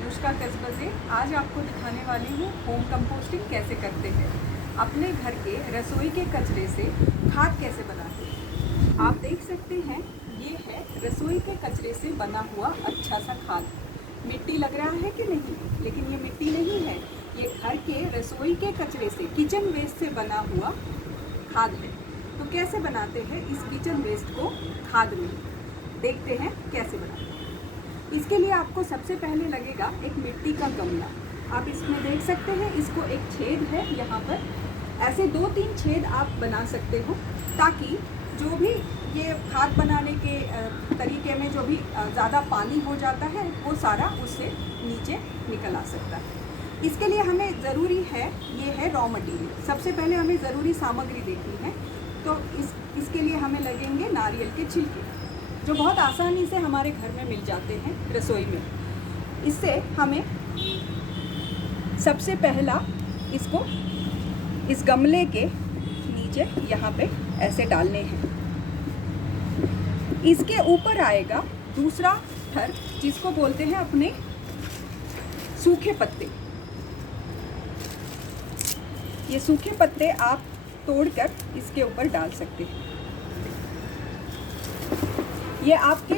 अनुष्का कसबे। आज आपको दिखाने वाली हूँ होम कंपोस्टिंग कैसे करते हैं। अपने घर के रसोई के कचरे से खाद कैसे बनाते हैं। आप देख सकते हैं ये है रसोई के कचरे से बना हुआ अच्छा सा खाद। मिट्टी लग रहा है कि नहीं, लेकिन ये मिट्टी नहीं है, ये घर के रसोई के कचरे से, किचन वेस्ट से बना हुआ खाद है। तो कैसे बनाते हैं इस किचन वेस्ट को खाद में, देखते हैं कैसे बनाते हैं। इसके लिए आपको सबसे पहले लगेगा एक मिट्टी का गमला। आप इसमें देख सकते हैं इसको एक छेद है, यहाँ पर ऐसे 2-3 छेद आप बना सकते हो, ताकि जो भी ये खाद बनाने के तरीके में जो भी ज़्यादा पानी हो जाता है वो सारा उससे नीचे निकल आ सकता है। इसके लिए हमें ज़रूरी है, ये है रॉ मटेरियल। सबसे पहले हमें ज़रूरी सामग्री देखनी है, तो इसके लिए हमें लगेंगे नारियल के छिलके, जो बहुत आसानी से हमारे घर में मिल जाते हैं रसोई में। इससे हमें सबसे पहला इसको इस गमले के नीचे यहाँ पे ऐसे डालने हैं। इसके ऊपर आएगा दूसरा थर, जिसको बोलते हैं अपने सूखे पत्ते। ये सूखे पत्ते आप तोड़कर इसके ऊपर डाल सकते हैं। ये आपके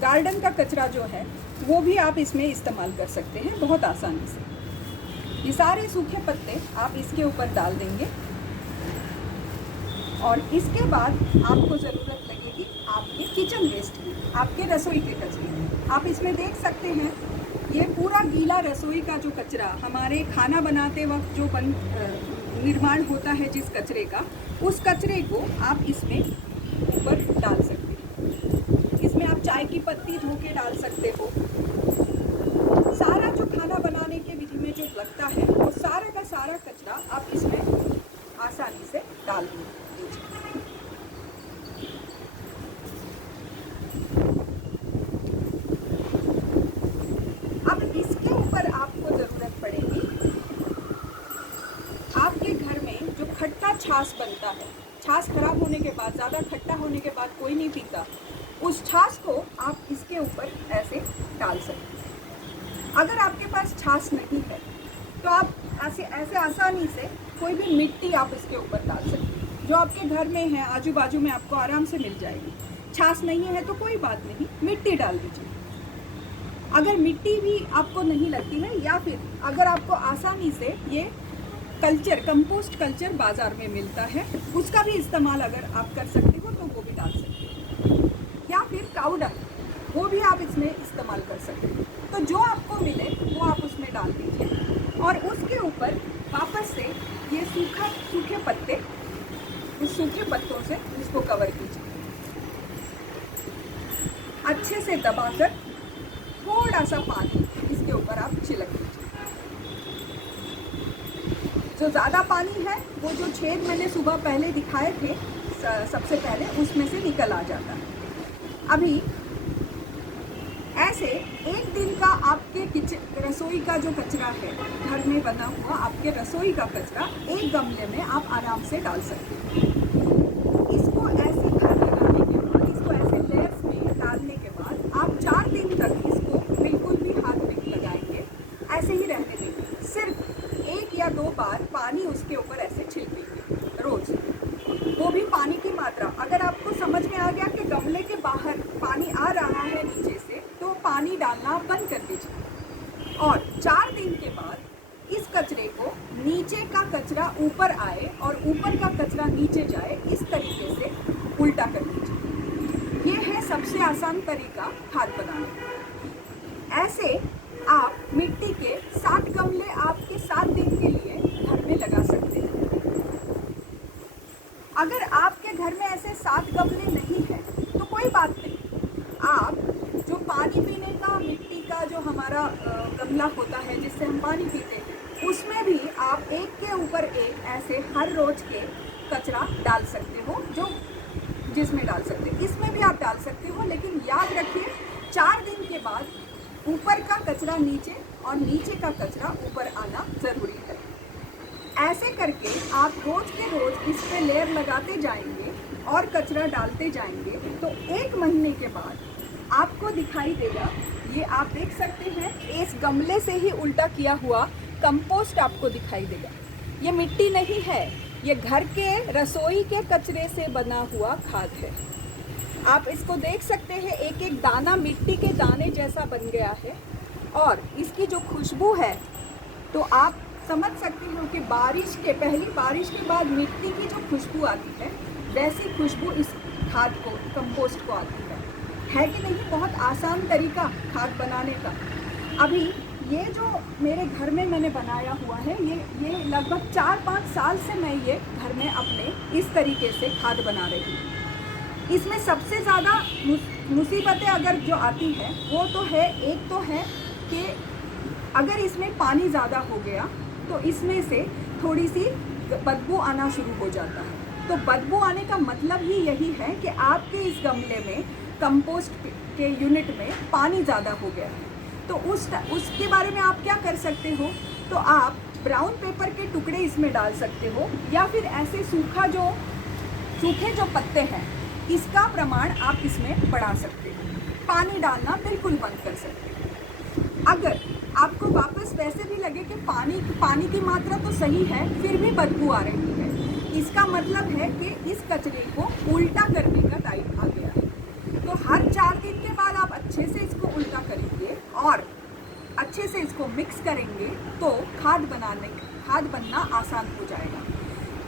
गार्डन का कचरा जो है वो भी आप इसमें इस्तेमाल कर सकते हैं बहुत आसानी से। ये सारे सूखे पत्ते आप इसके ऊपर डाल देंगे और इसके बाद आपको ज़रूरत लगेगी आपके किचन वेस्ट की, आपके रसोई के कचरे की। आप इसमें देख सकते हैं ये पूरा गीला रसोई का जो कचरा, हमारे खाना बनाते वक्त जो निर्माण होता है जिस कचरे का, उस कचरे को आप इसमें ऊपर डाल सकते हैं। इसमें आप चाय की पत्ती धो के डाल सकते हो। सारा जो खाना बनाने के विधि में जो लगता है वो सारा का सारा कचरा आप इसमें आसानी से डाल दीजिए। अब इसके ऊपर आपको ज़रूरत पड़ेगी, आपके घर में जो खट्टा छाछ बनता है, छाछ खराब होने के बाद, ज़्यादा खट्टा होने के बाद कोई नहीं पीता, उस छाछ को आप इसके ऊपर ऐसे डाल सकते हैं। अगर आपके पास छाछ नहीं है तो आप ऐसे आसानी से कोई भी मिट्टी आप इसके ऊपर डाल सकते हैं, जो आपके घर में है, आजू बाजू में आपको आराम से मिल जाएगी। छाछ नहीं है तो कोई बात नहीं, मिट्टी डाल दीजिए। अगर मिट्टी भी आपको नहीं लगती है, या फिर अगर आपको आसानी से ये कल्चर, कंपोस्ट कल्चर बाज़ार में मिलता है, उसका भी इस्तेमाल अगर आप कर सकते हो तो वो भी डाल सकते हैं। या फिर काउडंग, वो भी आप इसमें इस्तेमाल कर सकते हैं। तो जो आपको मिले वो आप उसमें डाल दीजिए और उसके ऊपर वापस से ये सूखे पत्ते, उस सूखे पत्तों से इसको कवर कीजिए। अच्छे से दबाकर थोड़ा सा पानी इसके ऊपर आप छिड़क दीजिए। जो ज़्यादा पानी है वो जो छेद मैंने सुबह पहले दिखाए थे सबसे पहले, उसमें से निकल आ जाता है। अभी ऐसे एक दिन का आपके किचन रसोई का जो कचरा है, घर में बना हुआ आपके रसोई का कचरा एक गमले में आप आराम से डाल सकते हैं। इसको ऐसे घर लगाने के बाद, इसको ऐसे लेयर्स में डालने के बाद आप 4 दिन तक इसको बिल्कुल भी हाथ नहीं लगाएंगे, ऐसे ही रहने देंगे। सिर्फ 1 या 2 बार पानी उसके ऊपर ऐसे छिड़केंगे रोज़, वो भी पानी की मात्रा। अगर आपको समझ में आ गया कि गमले के बाहर पानी आ रहा है नीचे से, तो पानी डालना बंद कर दीजिए। और 4 दिन के बाद इस कचरे को, नीचे का कचरा ऊपर आए और ऊपर का कचरा नीचे जाए, इस तरीके से उल्टा कर दीजिए। ये है सबसे आसान तरीका खाद बनाने का। ऐसे आप मिट्टी के 7 गमले आपके 7 दिन के लिए घर में लगा सकते हैं। अगर आपके घर में ऐसे 7 गमले नहीं हैं तो कोई बात नहीं, आप जो पानी पीने का मिट्टी का जो हमारा गमला होता है जिससे हम पानी पीते हैं, उसमें भी आप एक के ऊपर एक ऐसे हर रोज के कचरा डाल सकते हो, जो जिसमें डाल सकते हैं। इसमें भी आप डाल सकते हो, लेकिन याद रखिए 4 दिन के बाद ऊपर का कचरा नीचे और नीचे का कचरा ऊपर आना ज़रूरी है। ऐसे करके आप रोज़ के रोज़ इस पे लेयर लगाते जाएंगे और कचरा डालते जाएंगे, तो 1 महीने के बाद आपको दिखाई देगा ये आप देख सकते हैं, इस गमले से ही उल्टा किया हुआ कंपोस्ट आपको दिखाई देगा। ये मिट्टी नहीं है, ये घर के रसोई के कचरे से बना हुआ खाद है। आप इसको देख सकते हैं, एक एक दाना मिट्टी के दाने जैसा बन गया है। और इसकी जो खुशबू है, तो आप समझ सकते हो कि पहली बारिश के बाद मिट्टी की जो खुशबू आती है, वैसी खुशबू इस खाद को, कंपोस्ट को आती है कि नहीं? बहुत आसान तरीका खाद बनाने का। अभी ये जो मेरे घर में मैंने बनाया हुआ है, ये लगभग 4-5 साल से मैं ये घर में अपने इस तरीके से खाद बना रही हूँ। इसमें सबसे ज़्यादा मुसीबतें अगर जो आती है, वो तो है, एक तो है कि अगर इसमें पानी ज़्यादा हो गया तो इसमें से थोड़ी सी बदबू आना शुरू हो जाता है। तो बदबू आने का मतलब ही यही है कि आपके इस गमले में, कंपोस्ट के यूनिट में पानी ज़्यादा हो गया है। तो उसके बारे में आप क्या कर सकते हो? तो आप ब्राउन पेपर के टुकड़े इसमें डाल सकते हो, या फिर ऐसे सूखे जो पत्ते हैं, इसका प्रमाण आप इसमें बढ़ा सकते हो। पानी डालना बिल्कुल बंद कर सकते हो। अगर आपको वापस वैसे भी लगे कि पानी की मात्रा तो सही है, फिर भी बदबू आ रही है, इसका मतलब है कि इस कचरे को उल्टा करने का टाइम आ गया है। तो हर 4 दिन के बाद आप अच्छे से इसको उल्टा करेंगे और अच्छे से इसको मिक्स करेंगे, तो खाद बनना आसान हो जाएगा।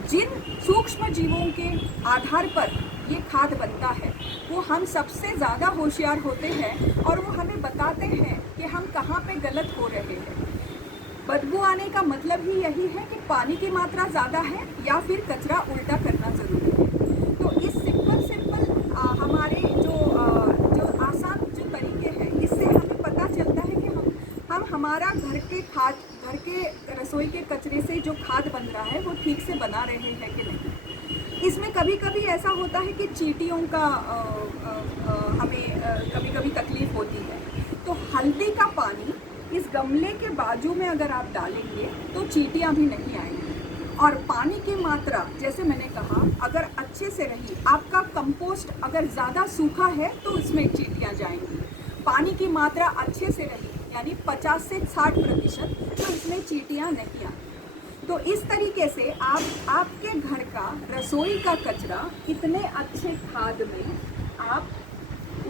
जिन सूक्ष्म जीवों के आधार पर ये खाद बनता है, वो हम सबसे ज़्यादा होशियार होते हैं और वो हमें बताते हैं कि हम कहाँ पे गलत हो रहे हैं। बदबू आने का मतलब ही यही है कि पानी की मात्रा ज़्यादा है या फिर कचरा उल्टा करना ज़रूरी है। तो इस सिंपल हमारे जो आसान जो तरीके हैं, इससे हमें पता चलता है कि हम हमारा घर के रसोई के कचरे से जो खाद बन रहा है, वो ठीक से बना रहे हैं कि नहीं। इसमें कभी कभी ऐसा होता है कि चींटियों का हमें कभी तकलीफ होती है। तो हल्दी का पानी इस गमले के बाजू में अगर आप डालेंगे तो चींटियाँ भी नहीं आएंगी। और पानी की मात्रा, जैसे मैंने कहा, अगर अच्छे से रही, आपका कंपोस्ट अगर ज़्यादा सूखा है तो इसमें चींटियाँ जाएंगी। पानी की मात्रा अच्छे से रही, यानी 50 से 60%, तो इसमें चींटियाँ नहीं आती। तो इस तरीके से आपके घर का रसोई का कचरा इतने अच्छे खाद में आप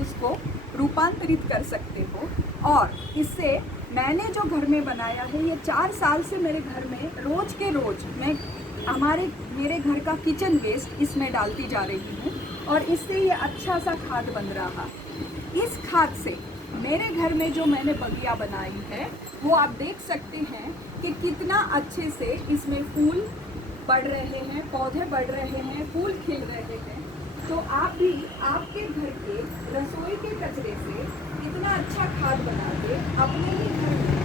उसको रूपांतरित कर सकते हो। और इससे मैंने जो घर में बनाया है, ये 4 साल से मेरे घर में रोज़ के रोज़ मैं मेरे घर का किचन वेस्ट इसमें डालती जा रही हूँ और इससे ये अच्छा सा खाद बन रहा। इस खाद से मेरे घर में जो मैंने बगिया बनाई है, वो आप देख सकते हैं कि कितना अच्छे से इसमें फूल बढ़ रहे हैं, पौधे बढ़ रहे हैं, फूल खिल रहे हैं। तो आप भी आपके घर के रसोई के कचरे से इतना अच्छा खाद बना के अपने ही घर में